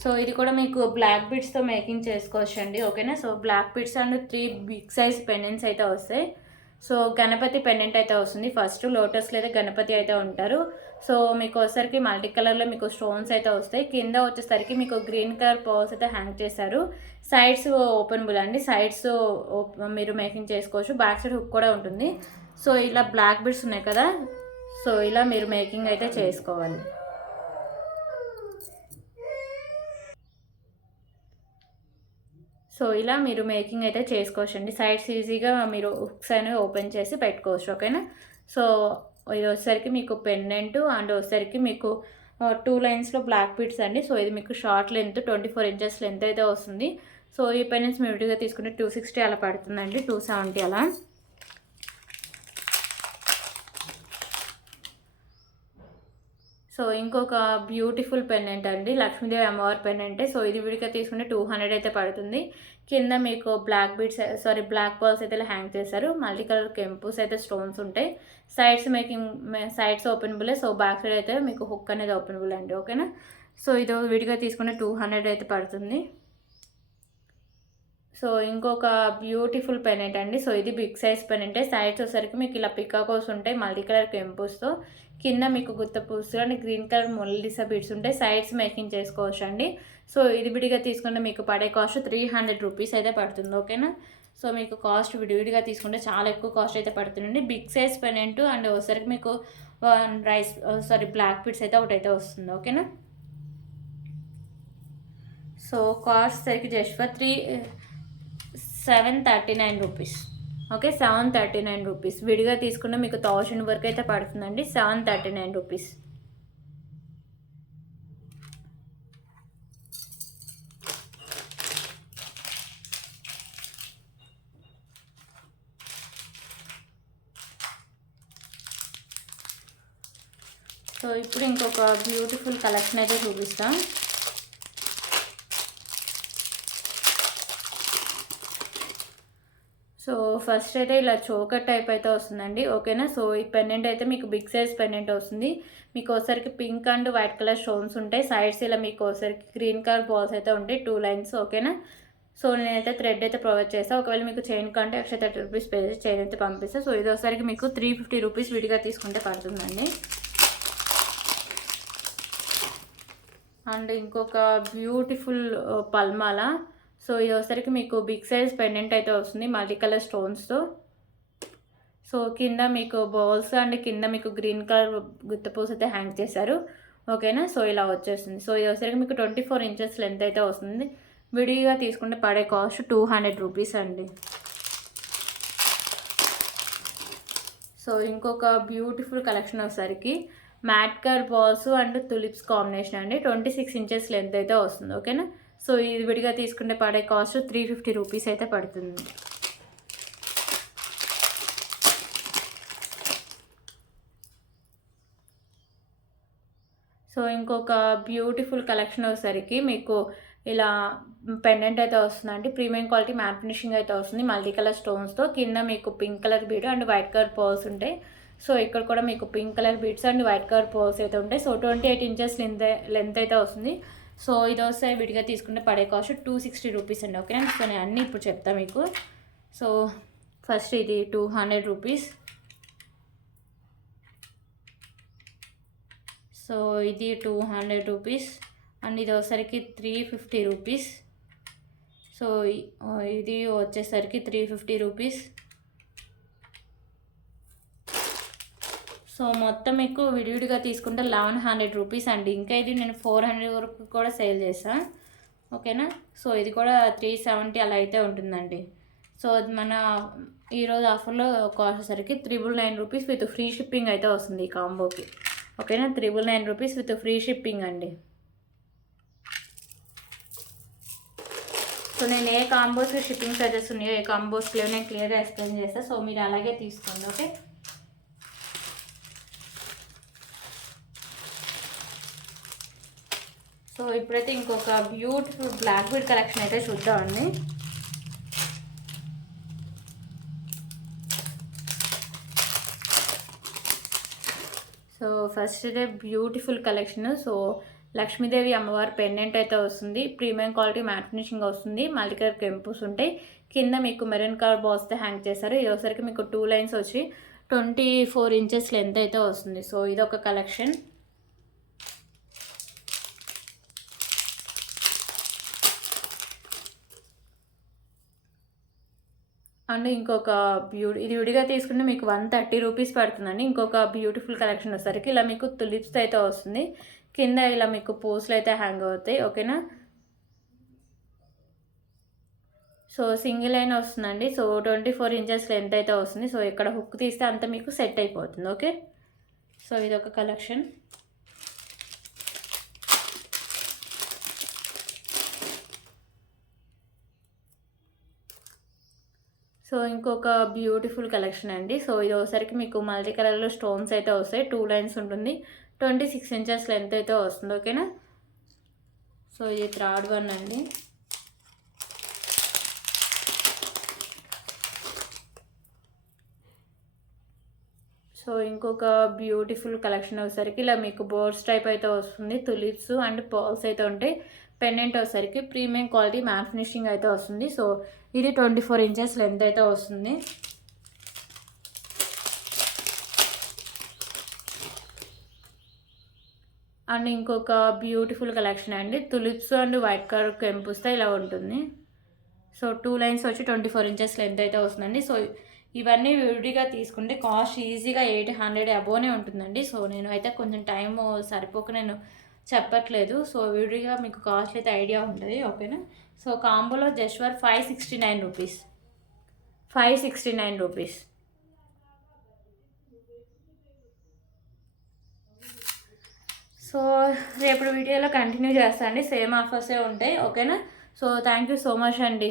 సో ఇది కూడా మీకు బ్లాక్ బీడ్స్తో మేకింగ్ చేసుకోవచ్చు అండి. ఓకేనా, so black beads and 3 big size pendants అయితే వస్తాయి. సో గణపతి పెండెంట్ అయితే వస్తుంది. ఫస్ట్ లోటస్లో అయితే గణపతి అయితే ఉంటారు. సో మీకు వచ్చేసరికి మల్టీ కలర్లో మీకు స్టోన్స్ అయితే వస్తాయి. కింద వచ్చేసరికి మీకు గ్రీన్ కలర్ పర్ల్స్ అయితే హ్యాంగ్ చేశారు. సైడ్స్ ఓపెనబుల్ అండి, సైడ్స్ మీరు మేకింగ్ చేసుకోవచ్చు. బ్యాక్ సైడ్ హుక్ కూడా ఉంటుంది. సో ఇలా బ్లాక్ బీడ్స్ ఉన్నాయి కదా, సో ఇలా మీరు మేకింగ్ అయితే చేసుకోవాలి. సో ఇలా మీరు మేకింగ్ అయితే చేసుకోవచ్చు అండి. సైడ్స్ ఈజీగా మీరు హుక్స్ అనేవి ఓపెన్ చేసి పెట్టుకోవచ్చు. ఓకేనా, సో ఇది వచ్చేసరికి మీకు పెండెంట్ అండ్ వచ్చేసరికి మీకు 2 లైన్స్లో బ్లాక్ బీడ్స్ అండి. సో ఇది మీకు షార్ట్ లెంత్ 24 ఇంచెస్ లెంత్ అయితే వస్తుంది. సో ఈ పెండెంట్స్ మీరు విడిగా తీసుకుంటే 260 అలా పడుతుందండి, 270 అలా. సో ఇంకొక బ్యూటిఫుల్ పెండెంట్ అండి, లక్ష్మీదేవి అమ్మవారి పెండెంటే. సో ఇది విడిగా తీసుకుంటే 200 అయితే పడుతుంది. కింద మీకు బ్లాక్ బాల్స్ అయితే హ్యాంగ్ చేశారు. మల్టీ కలర్ కెంపుస్ అయితే స్టోన్స్ ఉంటాయి. సైడ్స్ ఓపెనబులే. సో బ్యాక్ సైడ్ అయితే మీకు హుక్ అనేది ఓపెనబుల్ అండి. ఓకేనా, సో ఇది విడిగా తీసుకుంటే 200 అయితే పడుతుంది. సో ఇంకొక బ్యూటిఫుల్ పెండెంట్ అండి. సో ఇది బిగ్ సైజ్ పెండెంటే. సైడ్స్ వచ్చేసరికి మీకు ఇలా పికాకోస్ ఉంటాయి మల్టీ కలర్ కెంపుస్తో. కింద మీకు గుత్త పూసలు and green colour Mona Lisa beads ఉంటాయి. సైడ్స్ మేకింగ్ చేసుకోవచ్చు అండి. సో ఇది విడిగా తీసుకుంటే మీకు పడే కాస్ట్ 300 రూపీస్ అయితే పడుతుంది. ఓకేనా, సో మీకు కాస్ట్ విడివిడిగా తీసుకుంటే చాలా ఎక్కువ కాస్ట్ అయితే పడుతుందండి. బిగ్ సైజ్ పెండెంట్ అండ్ వచ్చేసరికి మీకు బ్లాక్ బీడ్స్ అయితే ఒకటైతే వస్తుంది. ఓకేనా, సో కాస్ట్ సరికి just for 739 rupees. Okay, 739 rupees. విడిగా తీసుకుంటే మీకు 1000 వరకు అయితే పడుతుందండి. 739 రూపీస్. సో ఇప్పుడు ఇంకొక బ్యూటిఫుల్ కలెక్షన్ అయితే చూపిస్తాం. సో ఫస్ట్ అయితే ఇలా చోకర్ టైప్ అయితే వస్తుందండి. ఓకేనా. సో ఈ పెండెంట్ అయితే మీకు బిగ్ సైజ్ పెండెంట్ వస్తుంది. మీకు ఒకసారికి pink and white colour stones ఉంటాయి. సైడ్స్ ఇలా మీకు ఒకసారికి గ్రీన్ కలర్ బాల్స్ అయితే ఉంటాయి, 2 లైన్స్. ఓకేనా. సో నేనైతే థ్రెడ్ అయితే ప్రొవైడ్ చేస్తాను. ఒకవేళ మీకు చైన్ కంటే ఎక్స్ట్రా 30 రూపీస్ పే చేసి చైన్ అయితే పంపిస్తాను. సో ఇది ఒకసారికి మీకు 350 రూపీస్ విడిగా తీసుకుంటే పడుతుందండి. అండ్ ఇంకొక బ్యూటిఫుల్ పల్మాల. సో ఇది వచ్చేసరికి మీకు బిగ్ సైజ్ పెండెంట్ అయితే వస్తుంది మల్టీ కలర్ స్టోన్స్తో. సో కింద మీకు బాల్స్ అండ్ కింద మీకు గ్రీన్ కలర్ గుత్తపూస అయితే హ్యాంగ్ చేశారు. ఓకేనా. సో ఇలా వచ్చేస్తుంది. సో ఇది వచ్చేసరికి మీకు 24 ఇంచెస్ లెంత్ అయితే వస్తుంది. విడిగా తీసుకుంటే పడే కాస్ట్ 200 రూపీస్ అండి. సో ఇంకొక బ్యూటిఫుల్ కలెక్షన్ వచ్చేసరికి mat colour balls and tulips combination అండి. 26 ఇంచెస్ లెంత్ అయితే వస్తుంది. ఓకేనా. సో ఇది విడిగా తీసుకుంటే పడే కాస్ట్ 350 రూపీస్ అయితే పడుతుంది. సో ఇంకొక బ్యూటిఫుల్ కలెక్షన్ వచ్చేసరికి మీకు ఇలా పెండెంట్ అయితే వస్తుందండి. ప్రీమియం క్వాలిటీ మ్యాట్ ఫినిషింగ్ అయితే వస్తుంది మల్టీ కలర్ స్టోన్స్తో. కింద మీకు pink colour bead and white colour pearls ఉంటాయి. సో ఇక్కడ కూడా మీకు pink colour beads and white colour pearls అయితే ఉంటాయి. సో 28 ఇంచెస్ లెంత్ అయితే వస్తుంది. సో ఇది వస్తే విడిగా తీసుకుంటే పడే కాస్ట్ 260 రూపీస్ అండి. ఓకేనా. సో నేను అన్నీ ఇప్పుడు చెప్తాను మీకు. సో ఫస్ట్ ఇది 200 రూపీస్. సో ఇది 200 రూపీస్. అండ్ ఇది వచ్చేసరికి 350 రూపీస్. సో ఇది వచ్చేసరికి 350 రూపీస్. సో మొత్తం మీకు విడివిడిగా తీసుకుంటే 1100 రూపీస్ అండి. ఇంకా ఇది నేను 400 వరకు కూడా సేల్ చేస్తాను. ఓకేనా. సో ఇది కూడా 370 అలా అయితే ఉంటుందండి. సో మన ఈరోజు ఆఫర్లో కాస్ట్ వచ్చేసరికి 999 రూపీస్ విత్ ఫ్రీ షిప్పింగ్ అయితే వస్తుంది ఈ కాంబోకి. ఓకేనా. 999 రూపీస్ విత్ ఫ్రీ షిప్పింగ్ అండి. సో నేను ఏ కాంబోస్కి షిప్పింగ్ చార్జెస్ ఉన్నాయో ఏ కాంబోస్కి లేవో నేను క్లియర్గా ఎక్స్ప్లెయిన్ చేస్తాను. సో మీరు అలాగే తీసుకోండి. ఓకే. సో ఇప్పుడైతే ఇంకొక బ్యూటిఫుల్ బ్లాక్ బీడ్ కలెక్షన్ అయితే చూద్దామండి. సో ఫస్ట్ అయితే బ్యూటిఫుల్ కలెక్షన్. సో లక్ష్మీదేవి అమ్మవారి పెండెంట్ అయితే వస్తుంది. ప్రీమియం క్వాలిటీ మ్యాట్ ఫినిషింగ్ వస్తుంది. మల్టీ కలర్ కెంపుస్ ఉంటాయి. కింద మీకు మెరూన్ కలర్ బాల్స్తో హ్యాంగ్ చేశారు. ఇది ఒకసారికి మీకు 2 లైన్స్ వచ్చి 24 ఇంచెస్ లెంత్ అయితే వస్తుంది. సో ఇది ఒక కలెక్షన్. అండ్ ఇంకొక ఇది విడిగా తీసుకుంటే మీకు 130 రూపీస్ పడుతుందండి. ఇంకొక బ్యూటిఫుల్ కలెక్షన్ వచ్చేసరికి ఇలా మీకు తులిప్స్ అయితే వస్తుంది. కింద ఇలా మీకు పూసలు అయితే హ్యాంగ్ అవుతాయి. ఓకేనా. సో సింగిల్ లైన్ వస్తుందండి. సో 24 ఇంచెస్ లెంత్ అయితే వస్తుంది. సో ఇక్కడ హుక్ తీస్తే అంతా మీకు సెట్ అయిపోతుంది. ఓకే. సో ఇది ఒక కలెక్షన్. సో ఇంకొక బ్యూటిఫుల్ కలెక్షన్ అండి. సో ఇది ఒకసారికి మీకు మల్టీ కలర్లో స్టోన్స్ అయితే వస్తాయి. 2 లైన్స్ ఉంటుంది. 26 ఇంచెస్ లెంత్ అయితే వస్తుంది. ఓకేనా. సో ఇది 3rd వన్ అండి. సో ఇంకొక బ్యూటిఫుల్ కలెక్షన్ వచ్చేసరికి ఇలా మీకు బోర్డ్స్ టైప్ అయితే వస్తుంది. తులిప్స్ అండ్ పర్ల్స్ అయితే ఉంటాయి. పెండెంట్ వచ్చేసరికి ప్రీమియం క్వాలిటీ మ్యాట్ ఫినిషింగ్ అయితే వస్తుంది. సో ఇది 24 ఇంచెస్ లెంత్ అయితే వస్తుంది. అండ్ ఇంకొక బ్యూటిఫుల్ కలెక్షన్ అండి. తులిప్స్ అండ్ వైట్ కలర్ కెంపుస్తే ఇలా ఉంటుంది. సో 2 లైన్స్ వచ్చి 24 ఇంచెస్ లెంత్ అయితే వస్తుందండి. సో ఇవన్నీ విడిగా తీసుకుంటే కాస్ట్ ఈజీగా 800 అబోనే ఉంటుందండి. సో నేను అయితే కొంచెం టైం సరిపోక నేను చెప్పట్లేదు. సో విడిగా మీకు కాస్ట్ అయితే ఐడియా ఉంటుంది. ఓకేనా. సో కాంబోలో just for 569 rupees. 569 rupees. So రేపు వీడియోలో కంటిన్యూ చేస్తాను అండి, సేమ్ ఆఫర్సే ఉంటాయి. ఓకేనా? So thank you so much అండి.